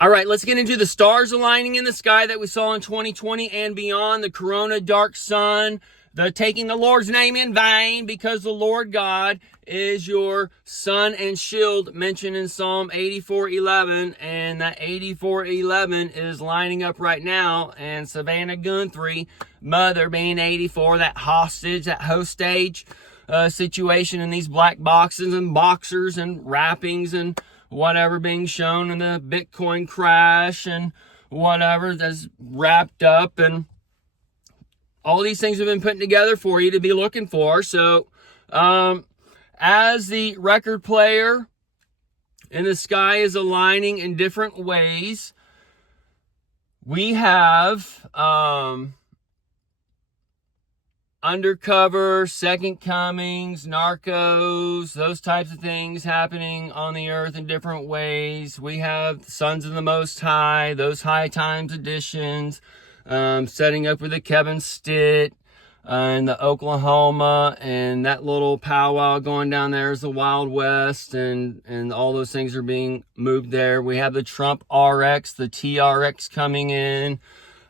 All right, let's get into the stars aligning in the sky that we saw in 2020 and beyond. The corona dark sun, the taking the Lord's name in vain, because the Lord God is your sun and shield, mentioned in Psalm 84:11, and that 84:11 is lining up right now. And Savannah Guthrie, mother being 84, that hostage, that hostage situation in these black boxes and boxers and wrappings and whatever being shown in the Bitcoin crash and whatever that's wrapped up, and all these things have been put together for you to be looking for. So as the record player in the sky is aligning in different ways, we have undercover, second comings, narcos, those types of things happening on the earth in different ways. We have Sons of the Most High, those high times editions, setting up with the Kevin Stitt and the Oklahoma, and that little powwow going down there is the Wild West, and all those things are being moved there. We have the Trump RX, the TRX coming in.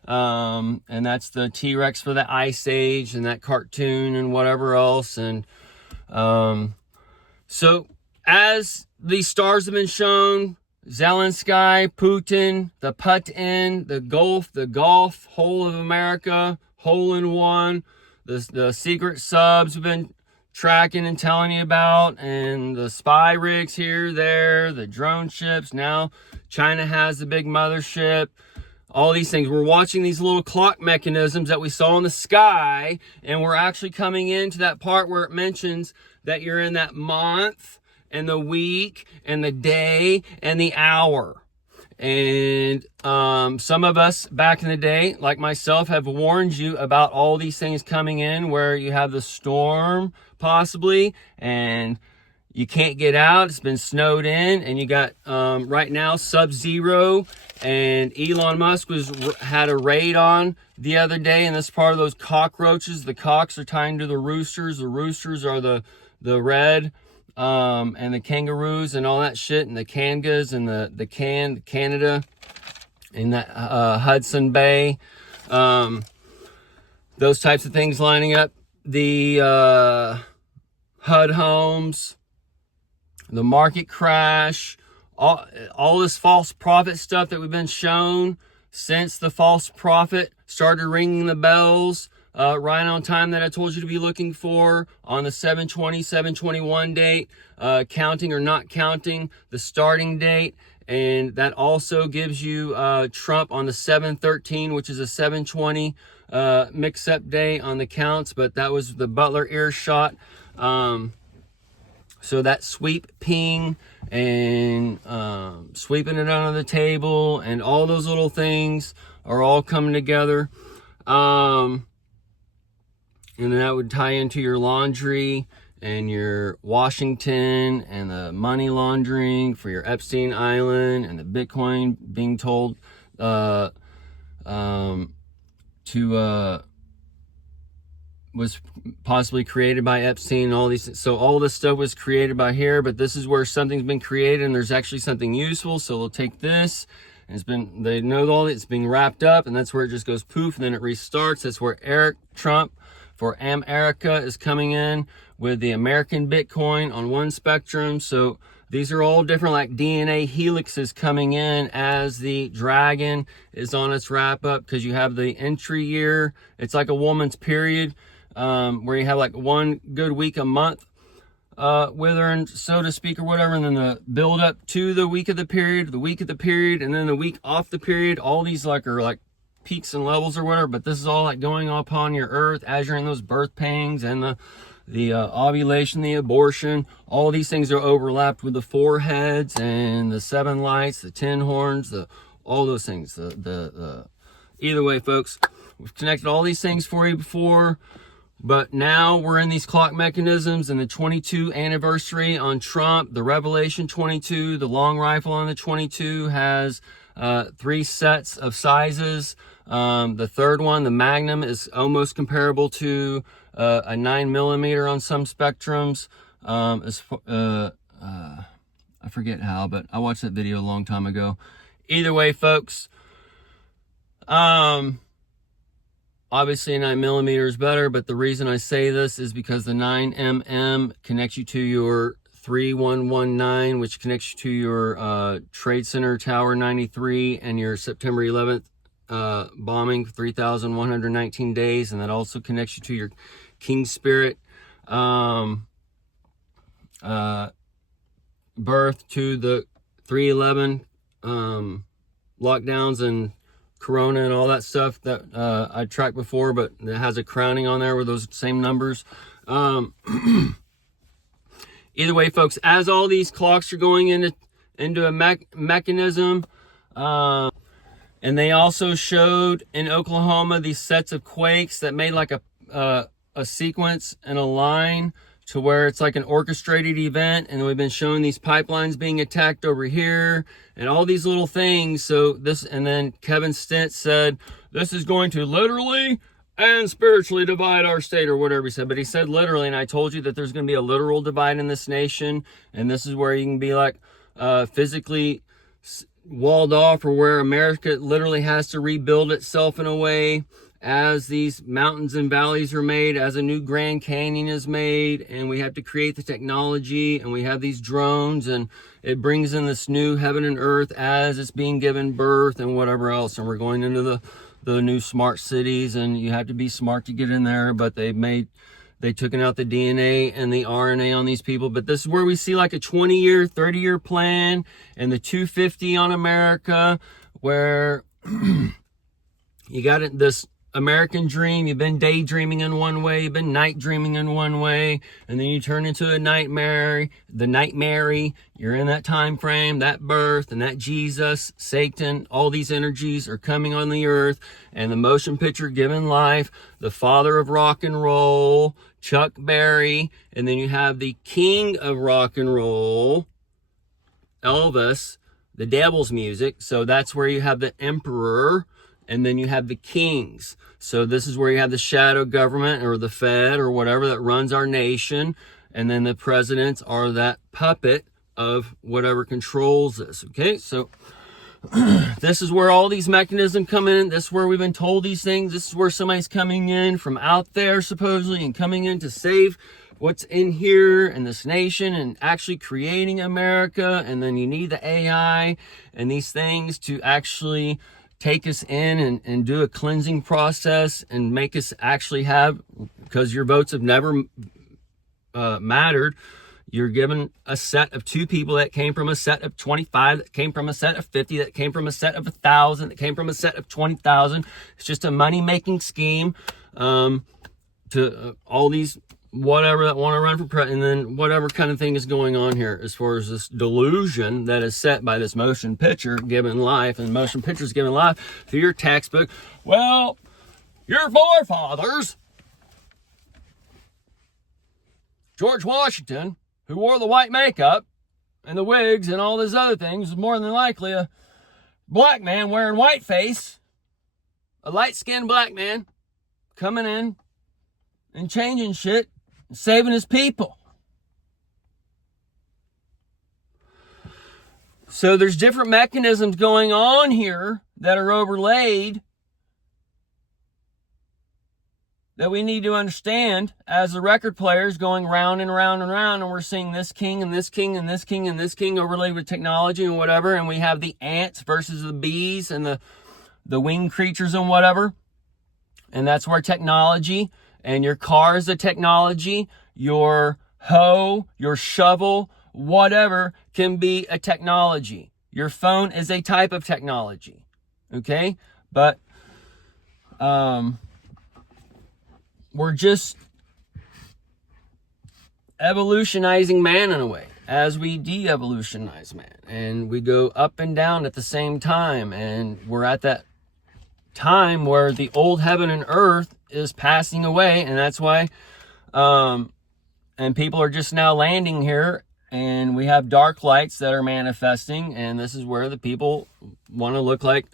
And that's the T-Rex for the Ice Age and that cartoon and whatever else. And so as these stars have been shown, Zelensky, Putin, the Putin, the Gulf, whole of America, hole in one, the secret subs we've been tracking and telling you about, and the spy rigs here, there, the drone ships. Now China has the big mothership. All these things. We're watching these little clock mechanisms that we saw in the sky, and we're actually coming into that part where it mentions that you're in that month and the week and the day and the hour. And some of us back in the day, like myself, have warned you about all these things coming in, where you have the storm possibly, and you can't get out. It's been snowed in, and you got right now sub-zero. And Elon Musk had a raid on the other day, and this part of those cockroaches. The cocks are tying to the roosters. The roosters are the red, and the kangaroos and all that shit, and the kangas and the Canada and that Hudson Bay. Those types of things lining up. The HUD homes, the market crash, all this false prophet stuff that we've been shown since the false prophet started ringing the bells right on time that I told you to be looking for on the 7/20/7/21 date, counting or not counting the starting date. And that also gives you Trump on the 7/13, which is a 7/20 mix-up day on the counts, but that was the Butler earshot. So that sweep ping and sweeping it under the table and all those little things are all coming together. And then that would tie into your laundry and your Washington and the money laundering for your Epstein Island and the Bitcoin being told was possibly created by Epstein and all these. So all this stuff was created by here, but this is where something's been created and there's actually something useful. So they'll take this, and they know all it's being wrapped up, and that's where it just goes poof, and then it restarts. That's where Eric Trump for America is coming in with the American Bitcoin on one spectrum. So these are all different, like DNA helixes coming in as the dragon is on its wrap up, because you have the entry year. It's like a woman's period, where you have like one good week a month with her, and so to speak, or whatever, and then the build up to the week of the period, and then the week off the period. All these are like peaks and levels or whatever, but this is all like going upon your earth as you're in those birth pangs and the ovulation, the abortion. All these things are overlapped with the four heads and the seven lights, the 10 horns, all those things. Either way, folks, we've connected all these things for you before. But now we're in these clock mechanisms, and the 22 anniversary on Trump, the Revelation 22, the long rifle on the 22 has 3 sets of sizes. The third one, the Magnum, is almost comparable to a 9mm on some spectrums. I forget how, but I watched that video a long time ago. Either way, folks, obviously 9mm is better, but the reason I say this is because the 9mm connects you to your 3119, which connects you to your Trade Center Tower 93 and your September 11th bombing, 3,119 days, and that also connects you to your King Spirit birth, to the 311 lockdowns and Corona and all that stuff that I tracked before, but it has a crowning on there with those same numbers. Either way, folks, as all these clocks are going into a mechanism, and they also showed in Oklahoma these sets of quakes that made like a sequence and a line to where it's like an orchestrated event, and we've been showing these pipelines being attacked over here and all these little things. So this, and then Kevin Stent said this is going to literally and spiritually divide our state, or whatever he said, but he said literally, and I told you that there's going to be a literal divide in this nation, and this is where you can be like physically walled off, or where America literally has to rebuild itself in a way as these mountains and valleys are made, as a new Grand Canyon is made, and we have to create the technology, and we have these drones, and it brings in this new heaven and earth as it's being given birth and whatever else, and we're going into the new smart cities, and you have to be smart to get in there, but they took out the DNA and the RNA on these people. But this is where we see like a 20-year, 30-year plan, and the 250 on America, where you got this American dream. You've been daydreaming in one way, you've been night dreaming in one way, and then you turn into a nightmare. The nightmare, you're in that time frame, that birth, and that Jesus, Satan, all these energies are coming on the earth, and the motion picture given life, the father of rock and roll, Chuck Berry, and then you have the king of rock and roll, Elvis, the devil's music. So that's where you have the emperor, and then you have the kings. So this is where you have the shadow government, or the Fed, or whatever, that runs our nation. And then the presidents are that puppet of whatever controls us. Okay, so this is where all these mechanisms come in. This is where we've been told these things. This is where somebody's coming in from out there, supposedly, and coming in to save what's in here in this nation, and actually creating America. And then you need the AI and these things to actually take us in and do a cleansing process and make us actually have, because your votes have never mattered. You're given a set of 2 people that came from a set of 25, that came from a set of 50, that came from a set of 1,000, that came from a set of 20,000. It's just a money-making scheme to all these whatever that want to run for president, and then whatever kind of thing is going on here as far as this delusion that is set by this motion picture given life, and motion pictures given life through your textbook. Well, your forefathers, George Washington, who wore the white makeup and the wigs and all these other things, was more than likely a black man wearing whiteface, a light-skinned black man coming in and changing shit, saving his people. So there's different mechanisms going on here that are overlaid that we need to understand as the record player is going round and round and round, and we're seeing this king and this king and this king and this king overlaid with technology and whatever, and we have the ants versus the bees and the winged creatures and whatever, and that's where technology, and your car is a technology, your hoe, your shovel, whatever can be a technology. Your phone is a type of technology, okay? But we're just evolutionizing man in a way as we de-evolutionize man, and we go up and down at the same time, and we're at that time where the old heaven and earth is passing away, and that's why and people are just now landing here, and we have dark lights that are manifesting, and this is where the people want to look like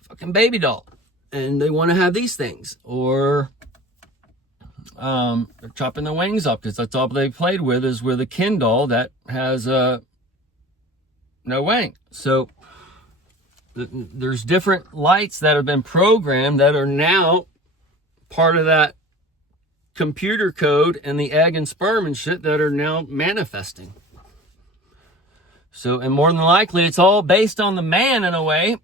a fucking baby doll, and they want to have these things, or they're chopping their wings up, because that's all they played with, is with a Ken doll that has no wing. So there's different lights that have been programmed that are now part of that computer code and the egg and sperm and shit that are now manifesting. So, and more than likely, it's all based on the man in a way,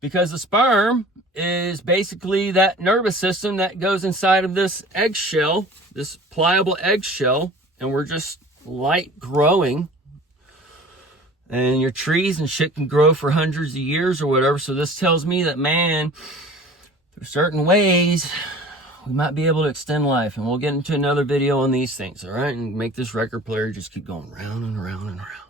because the sperm is basically that nervous system that goes inside of this eggshell, this pliable eggshell, and we're just light growing. And your trees and shit can grow for hundreds of years or whatever. So this tells me that, man, there's certain ways we might be able to extend life. And we'll get into another video on these things, all right? And make this record player just keep going round and around and around.